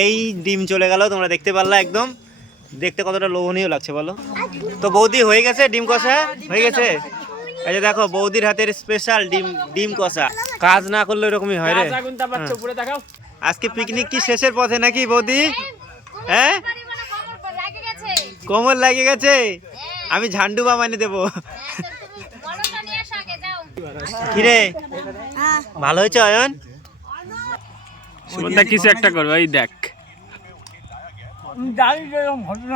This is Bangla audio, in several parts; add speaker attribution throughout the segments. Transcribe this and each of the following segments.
Speaker 1: এই ডিম চলে গেল তোমরা দেখতে পারলা একদম। দেখতে কতটা লোভনীয় লাগছে বলো। তো বৌদি হয়ে গেছে ডিম কষা? হয়ে গেছে? এই যে দেখো বৌদির হাতের স্পেশাল ডিম ডিম কষা। কাজ না করলে এরকমই হয় রে।
Speaker 2: দেখাও।
Speaker 1: আজকে পিকনিক কি শেষের পথে নাকি বৌদি? হ্যাঁ?
Speaker 3: কোমর লাগে গেছে।
Speaker 1: কোমর লাগে গেছে আমি ঝান্ডু বামানি দেবো।
Speaker 3: হ্যাঁ।
Speaker 1: কিরে? ভালো হয়েছে অয়ন?
Speaker 2: সুমনদা কিছু একটা করবে এই দেখ।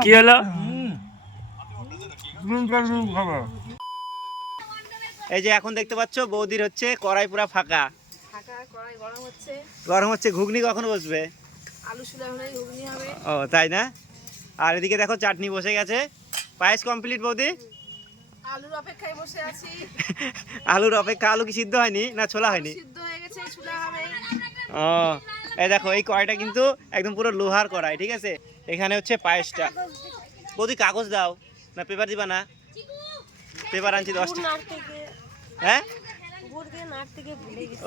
Speaker 2: কি হলো?
Speaker 1: এই যে এখন দেখতে পাচ্ছ বৌদির হচ্ছে কড়াই পুরা ফাঁকা।
Speaker 4: গরম হচ্ছে।
Speaker 1: ঘুগনি কখন বসবে? ও তাই না? আর এদিকে দেখো চাটনি বসে গেছে। পায়েস কমপ্লিট বৌদি?
Speaker 4: আলুর অপেক্ষায় বসে আছি।
Speaker 1: আলুর অপেক্ষা আলু কি সিদ্ধ হয়নি না ছোলা হয়নি?
Speaker 4: সিদ্ধ হয়ে গেছে শুলা হবে।
Speaker 1: ও এই দেখো এই কড়াইটা কিন্তু একদম পুরো লোহার কড়াই ঠিক আছে? এখানে হচ্ছে পায়েসটা। বৌদি কাগজ দাও। না পেপার দিবা না? পেপার আনছি দশটা। হ্যাঁ?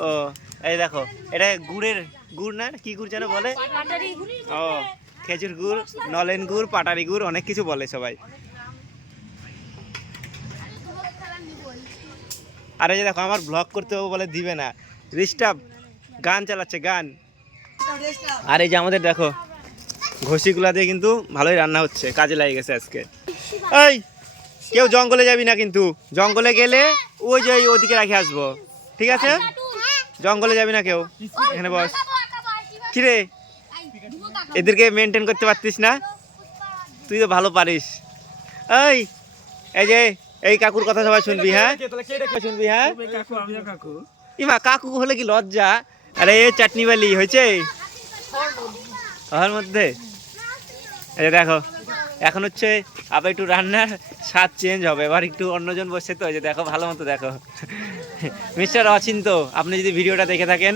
Speaker 1: ও এই দেখো এটা গুড়ের গুড় না কি গুড় যেন বলে? ও খেজুর গুড় নলেন গুড় পাটারি গুড় অনেক কিছু বলে সবাই। আর এই যে দেখো আমার ব্লগ করতে হবে বলে দিবে না। রিস্টাপ গান চালাচ্ছে গান। আর এই যে আমাদের দেখো ঘষিগুলা দিয়ে কিন্তু ভালোই রান্না হচ্ছে কাজে লাগে গেছে আজকে। এই কেউ জঙ্গলে যাবি না কিন্তু জঙ্গলে গেলে ওই যে ওদিকে রাখে আসব ঠিক আছে? জঙ্গলে যাবি না কেউ এখানে বস। কিরে? এদেরকে মেনটেন করতে পারতিস না? তুই তো ভালো পারিস। এই এই যে এই কাকুর কথা সবাই শুনবি হ্যাঁ? শুনবি হ্যাঁ? ইমা কাকু হলে কি লজ্জা? আরে এ চাটনি বালি হয়েছে? ওর মধ্যে? এই দেখো এখন হচ্ছে আবার একটু রান্নার স্বাদ চেঞ্জ হবে। এবার একটু অন্যজন বসে তো এই যে দেখো ভালো মতো দেখো। মিস্টার অচিন্ত আপনি যদি ভিডিওটা দেখে থাকেন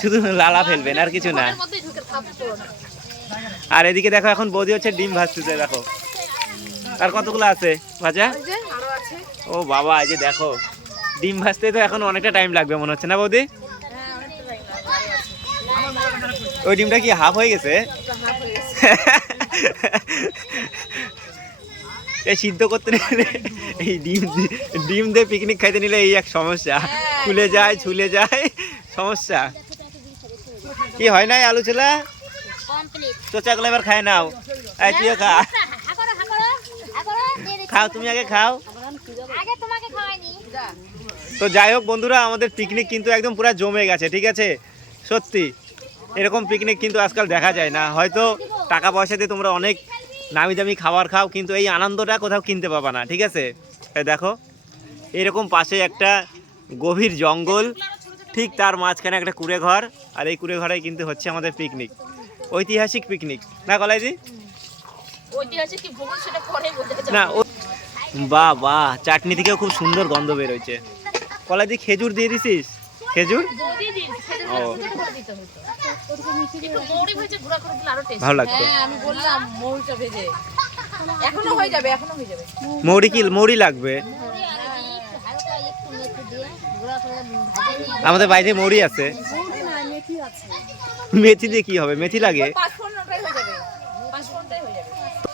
Speaker 1: শুধু লালা ফেলবেন আর কিছু না। আর এদিকে দেখো এখন বৌদি হচ্ছে ডিম ভাজতেছে দেখো। আর কতগুলো আছে ভাজা? ও বাবা এই যে দেখো ডিম ভাজতে তো এখন অনেকটা টাইম লাগবে মনে হচ্ছে না বৌদি
Speaker 4: হ্যাঁ অনেকটা টাইম লাগবে
Speaker 1: ওই ডিমটা কি হাফ হয়ে গেছে? এই সিদ্ধ করতে নিলে এই ডিম ডিম দিয়ে পিকনিক খাইতে নিলে এই এক সমস্যা। খুলে যায় ঝুলে যায় সমস্যা। কি হয় নাই আলু ছোলা. চোচাগুলো এবার খায় নাও। এই তুইও খা।
Speaker 3: দিচ্ছি।
Speaker 1: খাও তুমি আগে খাও। তো যাই হোক বন্ধুরা আমাদের পিকনিক কিন্তু একদম পুরো জমে গেছে ঠিক আছে? সত্যি। এরকম পিকনিক কিন্তু আজকাল দেখা যায় না। হয়তো টাকা পয়সা দিয়ে তোমরা অনেক নামি দামি খাবার খাও কিন্তু এই আনন্দটা কোথাও কিনতে পাবা না ঠিক আছে? দেখো এরকম পাশে একটা গভীর জঙ্গল ঠিক তার মাঝখানে একটা কুড়ে ঘর আর এই কুড়ে ঘরে কিন্তু হচ্ছে আমাদের পিকনিক ঐতিহাসিক পিকনিক না কলাইদি?
Speaker 4: ঐতিহাসিক কি ভূগোল সেটা পরে বোঝা যাবে
Speaker 1: না ও বাহ বাহ চাটনি থেকেও খুব সুন্দর গন্ধ বেরোচ্ছে। কলাইদি খেজুর দিয়ে দিছিস? খেজুর? ভালো লাগতো।
Speaker 4: হ্যাঁ আমি বললাম মৌরিটা ভেজে। এখনও হয়ে যাবে এখনও হয়ে যাবে।
Speaker 1: মৌরি কি মৌরি লাগবে? আমাদের বাইরে মৌরি আছে। মেথি দিয়ে কি হবে? মেথি লাগে।
Speaker 4: হয়ে হয়ে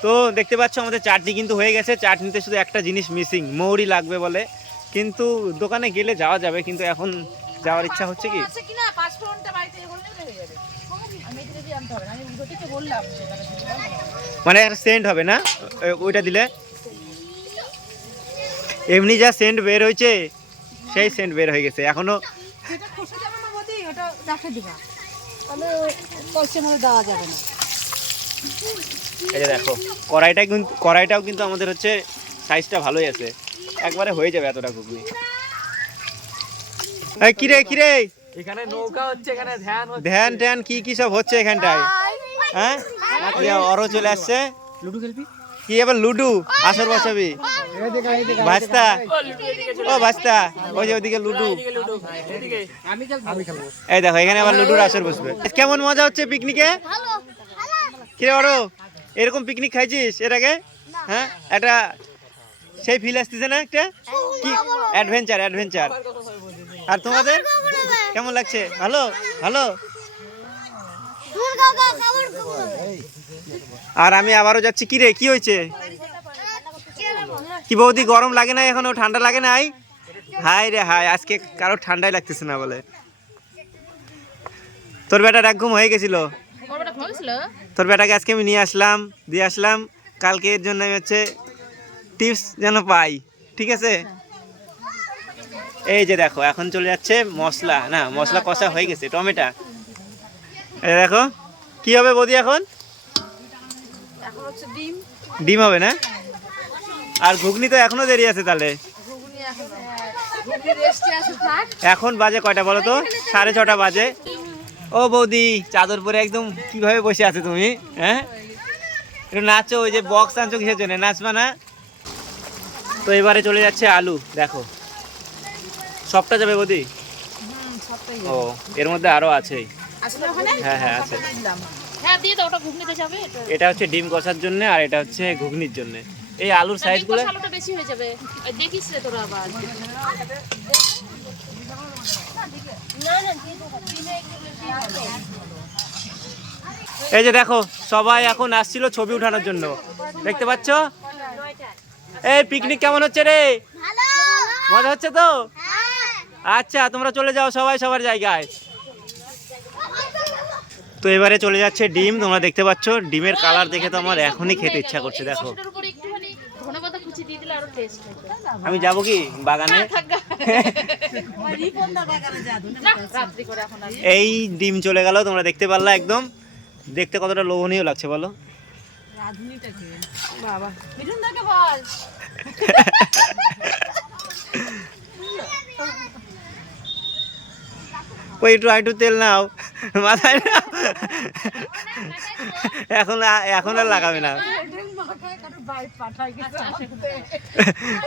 Speaker 1: তো দেখতে পাচ্ছ আমাদের চাটনি কিন্তু হয়ে গেছে। চাটনিতে শুধু একটা জিনিস মিসিং মৌরি লাগবে বলে। কিন্তু দোকানে গেলে যাওয়া যাবে কিন্তু এখন যাওয়ার ইচ্ছা হচ্ছে কি?
Speaker 4: আছে কিনা? পাঁচ বাড়িতে বললে হয়ে যাবে। আমি এটা দিয়ে আনতে হবে আমি জ্যোতিকে বললাম
Speaker 1: মানে একটা সেন্ট হবে না? ওইটা দিলে? এমনি যা সেন্ট বের হয়েছে সেই সেন্ট বের হয়ে গেছে। এখনও
Speaker 4: সেটা খসে যাবে না মতি ওটা রাখে দিবা। তাহলে কলসের মধ্যে দেওয়া যাবে না।
Speaker 1: এই যে দেখো কড়াইটা কিন্তু কড়াইটাও কিন্তু আমাদের হচ্ছে সাইজটা ভালোই আছে। একবারে হয়ে যাবে এতটা ঘুগনি। এই কিরে কিরে
Speaker 2: এখানে নৌকা হচ্ছে এখানে ধ্যান হচ্ছে।
Speaker 1: ধ্যান ট্যান কি কি সব হচ্ছে এখানটায়? হ্যাঁ? অরো চলে আসছে।
Speaker 2: লুডু খেলবি?
Speaker 1: কি এবার লুডু? আসর বসাবি? ভাস্তা? ও ভাস্তা। ওই যে ওদিকে লুডু।
Speaker 2: লুডু এদিকে আমি খেলব।
Speaker 1: এই দেখো এখানে আবার লুডুর আসর বসবে। কেমন মজা হচ্ছে পিকনিকে? কিরে অরো এরকম পিকনিক খাইছিস এর আগে? হ্যাঁ? একটা সেই ফিল আসতেছে না একটা? কি? Adventure adventure. আর তোমাদের? কেমন লাগছে? ভালো? ভালো? আর আমি আবারও যাচ্ছি। কি রে, কি হয়েছে? কি বৌদি, গরম লাগে না এখনও? ঠান্ডা লাগে নাই? হাই রে হাই, আজকে কারও ঠান্ডাই লাগতেছে না বলে। তোর বেটার এক ঘুম হয়ে গেছিল? তোর বেটাকে আজকে আমি নিয়ে আসলাম, দিয়ে আসলাম। কালকে এর জন্য আমি হচ্ছে টিপস যেন পাই। ঠিক আছে? এই যে দেখো এখন চলে যাচ্ছে মশলা। না মশলা কষা হয়ে গেছে টমেটো। এই দেখো কি হবে বৌদি এখন?
Speaker 4: ডিম।
Speaker 1: হবে না? আর ঘুগনি তো এখনও দেরি আছে তাহলে।
Speaker 4: থাক।
Speaker 1: এখন বাজে কয়টা বলো তো? সাড়ে ছটা বাজে। ও বৌদি চাদর পরে একদম কীভাবে বসে আছে তুমি হ্যাঁ? একটু নাচো ওই যে বক্স আনছো কিসের জন্য? নাচবা না? তো এবারে চলে যাচ্ছে আলু দেখো। সবটা যাবে বৌদি? ও এর মধ্যে আরও আছে। হ্যাঁ হ্যাঁ আছে।
Speaker 3: হ্যাঁ দিয়ে দাও ওটা ঘুগনিতে যাবে এটা
Speaker 1: এটা হচ্ছে ডিম কষার জন্য আর এটা হচ্ছে ঘুগনির জন্য। এই আলুর সাইজগুলো
Speaker 3: আলুটা বেশি হয়ে যাবে। দেখিস রে তোরা আবার।
Speaker 1: এই যে দেখো সবাই এখন আসছিল ছবি উঠানোর জন্য। দেখতে পাচ্ছ? এই পিকনিক কেমন হচ্ছে রে? মজা হচ্ছে তো? আচ্ছা তোমরা চলে যাও সবাই সবার জায়গায়। তো এবারে চলে যাচ্ছে ডিম তোমরা দেখতে পাচ্ছ ডিমের কালার দেখে তো আমার এখনই খেতে ইচ্ছা করছে দেখো। আমি যাব কি বাগানে? এই ডিম চলে গেল তোমরা দেখতে পারলা একদম। দেখতে কতটা লোভনীয় লাগছে বলো।
Speaker 4: বাবা মিঠুন বল।
Speaker 1: ওই একটু একটু তেল নাও। মাথায় নাও। এখন এখন আর লাগাবে না।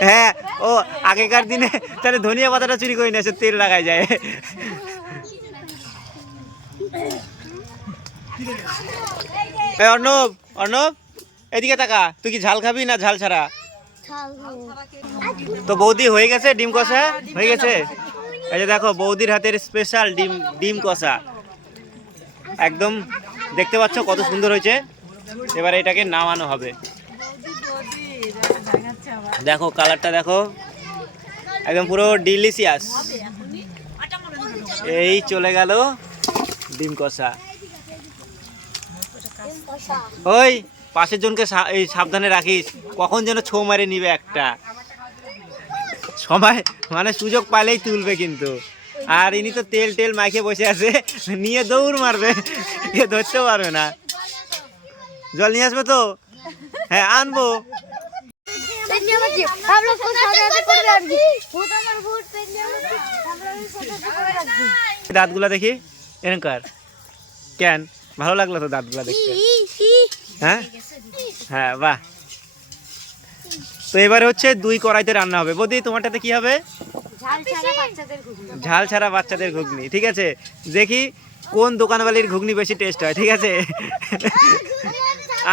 Speaker 1: হ্যাঁ ও আগেকার দিনে তাহলে ধনিয়া পাতাটা চুরি করে নিয়ে তেল লাগাই যায়। অর্ণব অর্ণব এদিকে তাকা। তুই কি ঝাল খাবি না ঝাল ছাড়া? তো বৌদি হয়ে গেছে ডিম কষা? হয়ে গেছে? এই যে দেখো, বৌদির হাতের স্পেশাল ডিম ডিম কষা। একদম দেখতে পাচ্ছ কত সুন্দর হয়েছে। এবার এটাকে নামানো হবে। দেখো কালারটা দেখো। একদম পুরো ডিলিশিয়াস এই চলে গেল ডিম কষা। ওই, পাশের জনকে এই সাবধানে রাখিস। কখন যেন ছৌ মারে নিবে একটা। সময় মানে সুযোগ পাইলেই তুলবে কিন্তু। আর ইনি তো তেল টেল মাইকে বসে আছে নিয়ে দৌড় মারবে এ ধরতেও পারবে না। জল নিয়ে আসবে তো? হ্যাঁ আনব। দাঁতগুলা দেখি এরকার কেন? ভালো লাগল তো দাঁতগুলা দেখতে। হ্যাঁ? হ্যাঁ বাহ। তো এবারে হচ্ছে দুই কড়াইতে রান্না হবে। বৌদি তোমারটাতে কি হবে? ঝাল ছাড়া বাচ্চাদের ঘুগনি। ঠিক আছে? দেখি কোন দোকানওয়ালির ঘুগনি বেশি টেস্ট হয় ঠিক আছে?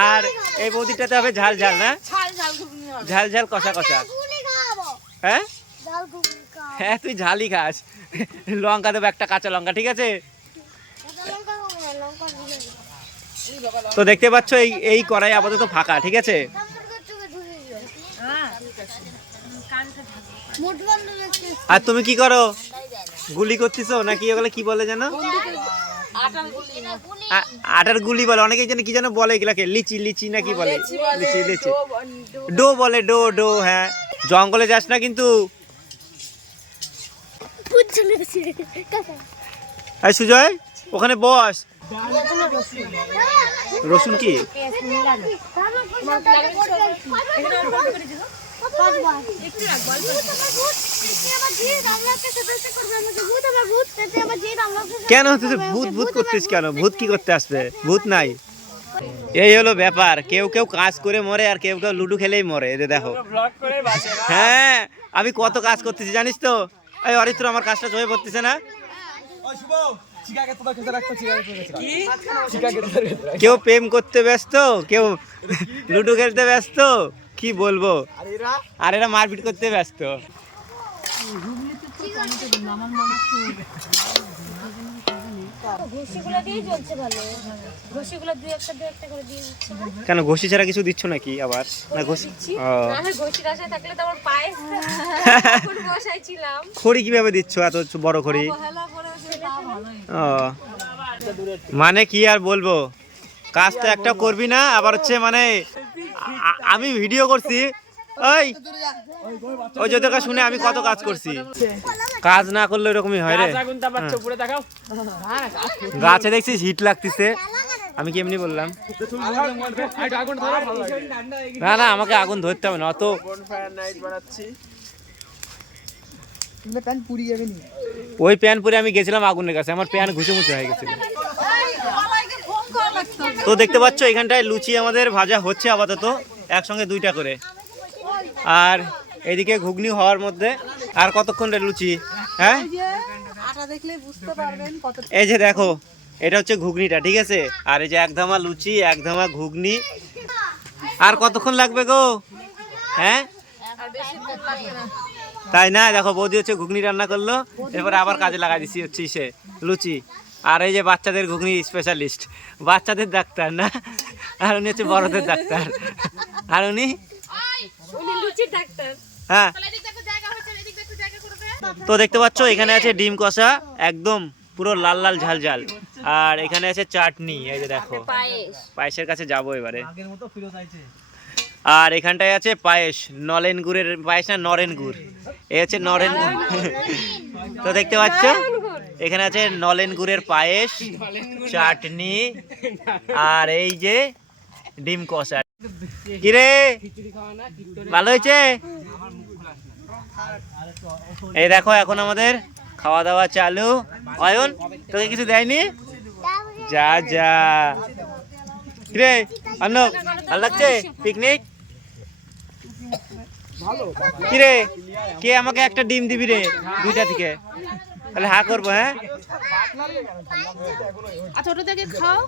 Speaker 1: আর এই বৌদিটাতে হবে ঝাল ঝাল না?
Speaker 4: ঝাল ঝাল ঘুগনি হবে।
Speaker 1: ঝাল ঝাল কষা কষা। হ্যাঁ? হ্যাঁ তুই ঝালই খাস। লঙ্কা দেবো একটা কাঁচা লঙ্কা ঠিক আছে? তো দেখতে পাচ্ছ এই এই কড়াই আপাতত ফাঁকা ঠিক আছে? আর তুমি কি করো? গুলি করতেছো? নাকি ওগুলো কি বলে যেন আ- আটার গুলি বলে। অনেকে যেন কি যেন বলে এগুলাকে? লিচি লিচি নাকি বলে? লিচি লিচি ডো বলে ডো ডো হ্যাঁ। জঙ্গলে যাস না কিন্তু। সুজয় ওখানে বস। রসুন কি? কেন তুই ভূত ভূত করতিস কেন? ভূত কি করতে আসবে? ভূত নাই। এই হলো ব্যাপার। কেউ কেউ কাজ করে মরে আর কেউ কেউ লুডো খেলেই মরে। এদের দেখো। হ্যাঁ আমি কত কাজ করতেছি জানিস তো? এই অরিত্র আমার কাজটা জয়ে পড়তেছে না? কেউ প্রেম করতে ব্যস্ত? কেউ লুডো খেলতে ব্যস্ত? কি বলব? আর এরা মারপিট করতে ব্যস্ত।
Speaker 3: ঘুষিগুলো দিয়ে চলছে ভালো। ঘুষিগুলো দুই একটা দুই একটা করে দিয়ে দিচ্ছে। না
Speaker 1: কেন ঘষি ছাড়া কিছু দিচ্ছ নাকি আবার? না ঘষি খড়ি কীভাবে দিচ্ছ এত বড় খড়ি? মানে কি আর বলব? কাজ তো একটা করবি না আবার হচ্ছে মানে আমি ভিডিও করছি। ওই ওই যদি শুনে আমি কত কাজ করছি। কাজ না করলে এরকমই হয় রে।
Speaker 2: দেখাও।
Speaker 1: গাছে দেখছিস হিট লাগতেছে। আমি কি এমনি বললাম? না না আমাকে আগুন ধরতে হবে না অত
Speaker 2: ফায়ার নাইট বানাচ্ছি
Speaker 1: ওই প্যান পরে আমি গেছিলাম আগুনের কাছে আমার প্যান ঘুষে মুছে হয়ে গেছিল
Speaker 4: সবাইকে ফোন করা লাগতো
Speaker 1: তো দেখতে পাচ্ছ, এখানটায় লুচি আমাদের ভাজা হচ্ছে আপাতত, একসঙ্গে দুইটা করে। আর এদিকে ঘুগনি হওয়ার মধ্যে, আর কতক্ষণ রে লুচি? হ্যাঁ?
Speaker 4: এই যে
Speaker 1: দেখো, এটা হচ্ছে ঘুগনিটা, ঠিক আছে? আর এই যে এক ধামা লুচি, এক ধামা ঘুগনি। আর কতক্ষণ লাগবে গো? হ্যাঁ? তাই না? দেখো, বৌদি হচ্ছে ঘুগনি রান্না করল, এরপরে আবার কাজে লাগাই দিচ্ছি হচ্ছে সে লুচি। আর এই যে বাচ্চাদের ঘুগনি স্পেশালিস্ট বাচ্চাদের ডাক্তার না? আর উনি হচ্ছে বড়দের ডাক্তার। আর উনি? হ্যাঁ। তো দেখতে পাচ্ছ এখানে আছে ডিম কষা একদম পুরো লাল লাল ঝাল ঝাল। আর এখানে আছে চাটনি এই যে দেখো। পায়েসের কাছে যাব এবারে। আর এখানটায় আছে পায়েস নলেন গুড়ের পায়েস না নরেন গুড়? এ হচ্ছে নরেন গুড়। তো দেখতে পাচ্ছ? এখানে আছে নলেন গুড়ের পায়েস চাটনি আর এই যে ডিম কষা। কিরে? ভালো হয়েছে? এই দেখো এখন আমাদের খাওয়া দাওয়া চালু। অয়ন তোকে কিছু দেয়নি? যা যা। কিরে অন্য ভালো লাগছে? পিকনিক? কিরে কে আমাকে একটা ডিম দিবি রে দুইটা থেকে? তাহলে হা করব হ্যাঁ?
Speaker 4: আচ্ছা ওটা থেকে খাও।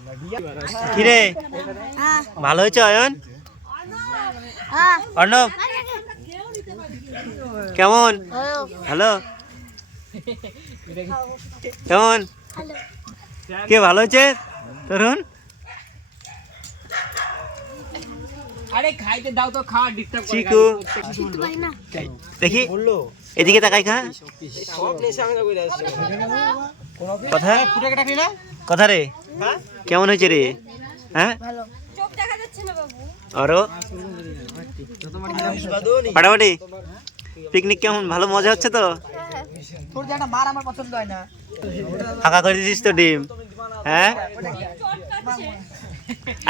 Speaker 1: কিরে? ভালো হয়েছে অয়ন? অর্ণব? কেমন? হ্যালো কেমন? কে ভালো হয়েছে? তরুণ?
Speaker 2: আরে খাইতে দাও তো খাওয়া ডিস্টার্ব করে
Speaker 1: চিকু? দেখি। এদিকে তাকাই খা। কথা? কথা রে। কেমন হয়েছে রে? হ্যাঁ? আরও? ফাটাফাটি পিকনিক কেমন? ভালো মজা হচ্ছে তো? ফাঁকা করে দিছিস তো ডিম। হ্যাঁ?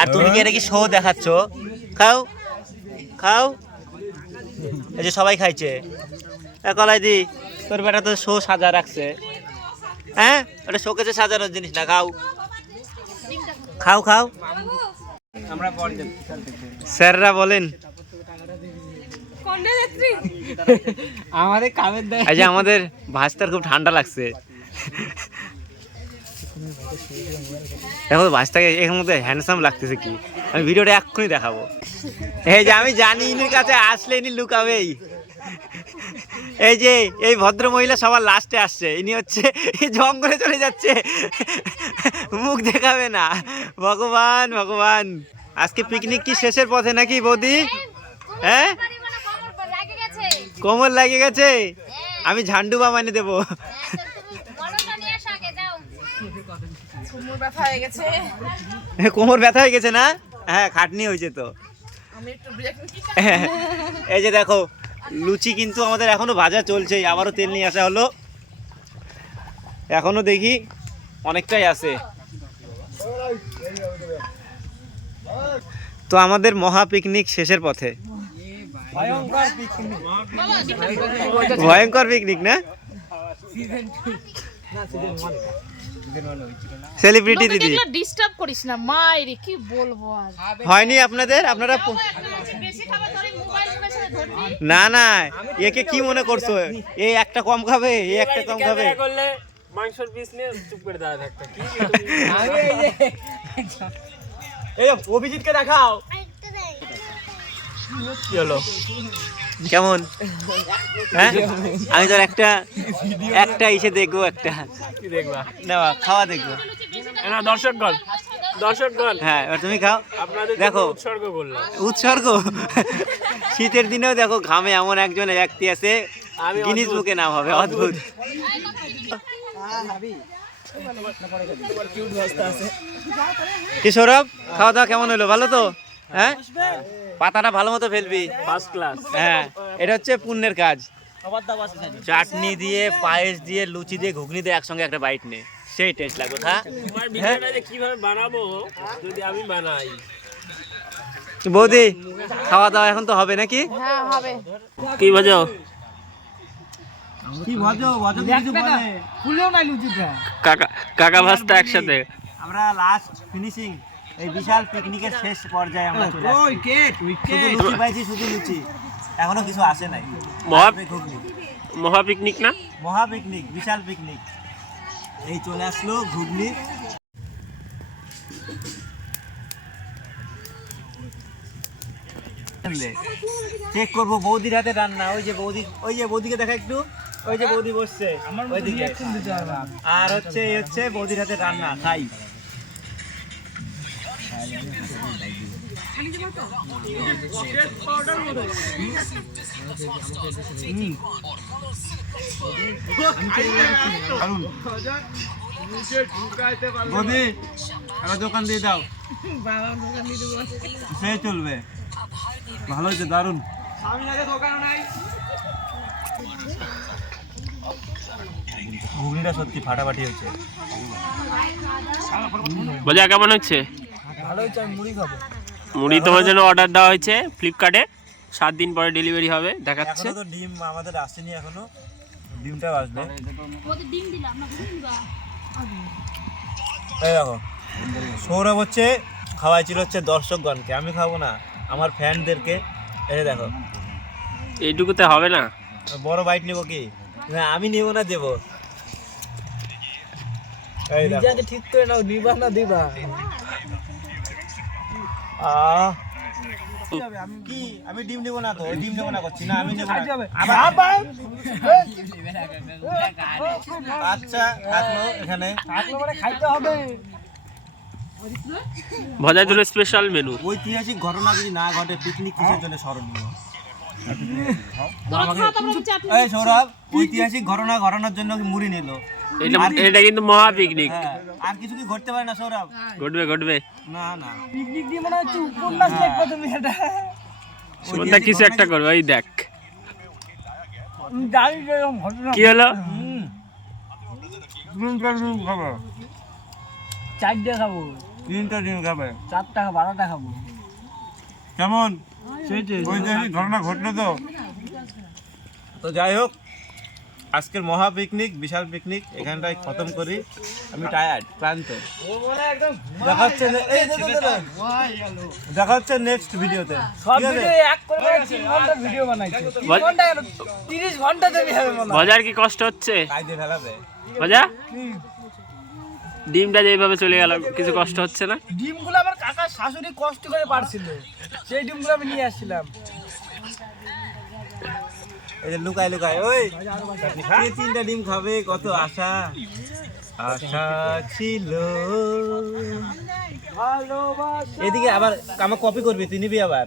Speaker 1: আর তুমি কি এটা কি শো দেখাচ্ছ? খাও। খাও। এই যে সবাই খাইছে। কলাই দি তোর বেটা তো শো সাজা রাখছে। হ্যাঁ? ওটা শোকেছে সাজানোর জিনিস না খাও। খাও খাও। স্যাররা বলেন।
Speaker 2: আমাদের কামের দেয়।
Speaker 1: এই যে আমাদের ভাজটার খুব ঠান্ডা লাগছে। দেখো ভাজটাকে এর মধ্যে হ্যান্ডসাম লাগতেছে কি? আমি ভিডিওটা এক্ষুনি দেখাবো। এই যে আমি জানি ইনির কাছে আসলে ইনি লুকাবেই। এই যে এই ভদ্র মহিলা সবার লাস্টে আসছে। ইনি হচ্ছে জঙ্গলে চলে যাচ্ছে। মুখ দেখাবে না। ভগবান ভগবান। আজকে পিকনিক কি শেষের পথে নাকি বৌদি? হ্যাঁ? কোমর লাগে গেছে? আমি ঝান্ডু বামানি দেবো।
Speaker 3: আসো
Speaker 1: কোমর ব্যথা হয়ে গেছে না? হ্যাঁ খাটনি হয়েছে তো। এই যে দেখো লুচি কিন্তু আমাদের এখনও ভাজা চলছে আবারও তেল নিয়ে আসা হলো। এখনও দেখি অনেকটাই আছে। তো আমাদের মহা পিকনিক শেষের পথে। ভয়ঙ্কর পিকনিক না? সেলিব্রিটি দিদি।
Speaker 4: ডিস্টার্ব করিস না মায়ের কি বলব আর?
Speaker 1: হয়নি আপনাদের? আপনারা না না একে কি মনে করছ? এই একটা কম খাবে এই একটা কম খাবে।
Speaker 2: করলে পিস নিয়ে চুপ করে দাঁড়া থাকতো। এই অভিজিৎকে দেখাও।
Speaker 1: কি হলো? কেমন? হ্যাঁ? আমি তোর একটা একটা এসে দেখব একটা।
Speaker 2: কি দেখবা?
Speaker 1: খাওয়া দেখব।
Speaker 2: না দর্শক গল
Speaker 1: হ্যাঁ তুমি খাও। দেখো।
Speaker 2: উৎসর্গ করলাম।
Speaker 1: উৎসর্গ? শীতের দিনেও দেখো ঘামে এমন একজন ব্যক্তি আছে
Speaker 2: আমি
Speaker 1: গিনিস বুকে নাম হবে অদ্ভুত। কি সৌরভ খাওয়া দাওয়া কেমন হলো? ভালো তো? হ্যাঁ? পাতাটা ভালো মতো ফেলবি।
Speaker 2: ফার্স্ট ক্লাস
Speaker 1: হ্যাঁ এটা হচ্ছে পুণ্যের কাজ। চাটনি দিয়ে পায়েস দিয়ে লুচি দিয়ে ঘুগনি দিয়ে একসঙ্গে একটা বাইট নে। সেই টেস্ট লাগবে হ্যাঁ
Speaker 2: তোমার ভিডিওটা যে কীভাবে বানাবো যদি আমি বানাই।
Speaker 1: বৌদি খাওয়া দাওয়া এখন তো হবে নাকি?
Speaker 4: হ্যাঁ হবে।
Speaker 2: কি বাজাও
Speaker 1: কি ভজো? ভজো কিছু বলে।
Speaker 4: ফুলেও নাই লুচিটা
Speaker 2: কাকা কাকা ভাসটা একসাথে।
Speaker 1: আমরা লাস্ট ফিনিশিং এই বিশাল পিকনিকের শেষ পর্যায়ে আমরা চলে আসছি। শুধু লুচি পাইছি শুধু লুচি। এখনও কিছু আসে নাই।
Speaker 2: মহা মহা পিকনিক না?
Speaker 1: মহা পিকনিক বিশাল পিকনিক এই চলে আসলো ঘুগনি। চেক করব বৌদির হাতে রান্না ওই যে বৌদি ওই যে বৌদিকে দেখা একটু ওই যে বৌদি বসছে ওইদিকে আর হচ্ছে এই হচ্ছে বৌদির হাতে রান্না খাই হুম। দারুণ। বৌদি একটা দোকান দিয়ে দাও। সে চলবে। ভালো হয়েছে দারুণ। ঘুগনিটা সত্যি ফাটাফাটি হচ্ছে
Speaker 2: বাজা কেমন হচ্ছে? মুড়ি তোমার জন্য অর্ডার দেওয়া হয়েছে ফ্লিপকার্টে সাত দিন পরে ডেলিভারি হবে দেখাচ্ছে।
Speaker 1: তো ডিম আমাদের আসেনি এখনও। ডিমটা আসবে।
Speaker 3: ওদের ডিম দিলাম না
Speaker 1: এই দেখো সৌরভ হচ্ছে খাওয়াইছিল হচ্ছে দর্শকগণকে আমি খাব না আমার ফ্যানদেরকে। এই দেখো।
Speaker 2: এইটুকুতে হবে না?
Speaker 1: বড় বাইট নেব কি? না আমি নেব না দেবো।
Speaker 4: ঠিক করে নাও দিবা না দিবা।
Speaker 1: আহ কি আমি ডিম নেব না তো ডিম নেব না করছি। না আমি নেব না। আচ্ছা থাকল এখানে।
Speaker 4: খাইতে হবে।
Speaker 2: ভজার স্পেশাল মেনু
Speaker 1: ঐতিহাসিক ঘটনা যদি না ঘটে পিকনিক কিসের জন্য স্মরণীয়। এই সৌরভ ঐতিহাসিক ঘটনা ঘটানোর জন্য মুড়ি নিল?
Speaker 2: এটা এটা কিন্তু মহা পিকনিক
Speaker 1: হ্যাঁ আর কিছু কি ঘটতে পারে না সৌরভ?
Speaker 2: ঘটবে ঘটবে।
Speaker 1: না না।
Speaker 4: পিকনিক দিয়ে মনে হচ্ছে উপন্যাস লিখবে তুমি এটা।
Speaker 2: সুমনদা কিছু একটা করবে ওই দেখ। কি হলো?
Speaker 1: হুম।
Speaker 4: চারটে খাব।
Speaker 1: তিনটা ডিম খাবে।
Speaker 4: চারটা খাব বারোটা খাব।
Speaker 1: কেমন? ঐতিহাসিক ঘটনা ঘটলো তো। তো যাই হোক আজকের মহা পিকনিক বিশাল পিকনিক এখানটায় খতম করি। আমি টায়ার্ড ক্লান্ত। দেখা হচ্ছে। দেখা হচ্ছে নেক্সট ভিডিওতে।
Speaker 2: ভজার কি কষ্ট হচ্ছে? ভজা ডিমটা যেভাবে চলে গেল কিছু কষ্ট হচ্ছে না?
Speaker 4: ডিমগুলো আমার কাকার শাশুড়ি কষ্ট করে পারছিল। সেই ডিমগুলো আমি নিয়ে আসছিলাম।
Speaker 1: এই লুকাই লুকাই ওই কে তিনটা ডিম খাবে? কত আশা। আশা ছিল।
Speaker 4: ভালোবাসা।
Speaker 1: এদিকে আবার আমার কপি করবি তুই নিবি আবার?